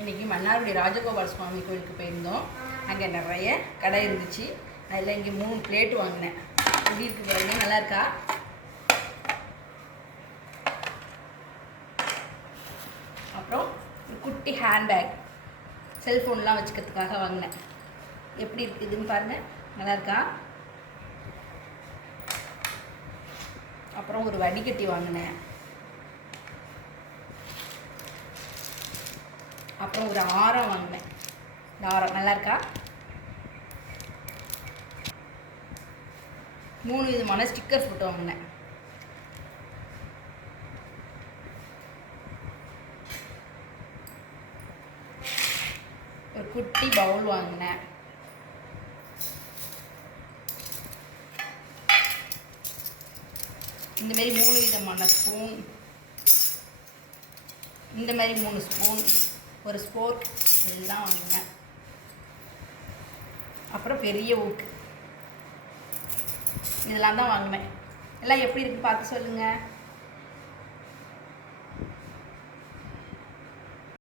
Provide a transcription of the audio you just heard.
இன்றைக்கி மன்னார்குடி ராஜகோபால் சுவாமி கோயிலுக்கு போயிருந்தோம். அங்கே நிறைய கடை இருந்துச்சு. அதில் இங்கே 3 பிளேட் வாங்கினேன். எப்படி இருக்குது பாருங்க, நல்லா இருக்கா? அப்புறம் ஒரு குட்டி ஹேண்ட்பேக், செல்ஃபோன்லாம் வச்சுக்கிறதுக்காக வாங்கினேன். எப்படி இருக்குதுன்னு பாருங்கள், நல்லா இருக்கா? அப்புறம் ஒரு வடிகட்டி வாங்கினேன். அப்புறம் ஒரு ஆரம் வாங்கினேன். இந்த ஆரம் நல்லா இருக்கா? 3 விதமான ஸ்டிக்கர் ஃபோட்டோ வாங்கினேன். ஒரு குட்டி பவுல் வாங்கினேன். இந்த மாதிரி 3 விதமான ஸ்பூன், இந்த மாதிரி 3 ஸ்பூன், ஒரு ஸ்போர்க் எல்லாம் வாங்கினேன். அப்புறம் பெரிய ஊக்கு, இதெல்லாம் தான் வாங்கினேன். எல்லாம் எப்படி இருக்குது பார்த்து சொல்லுங்கள்.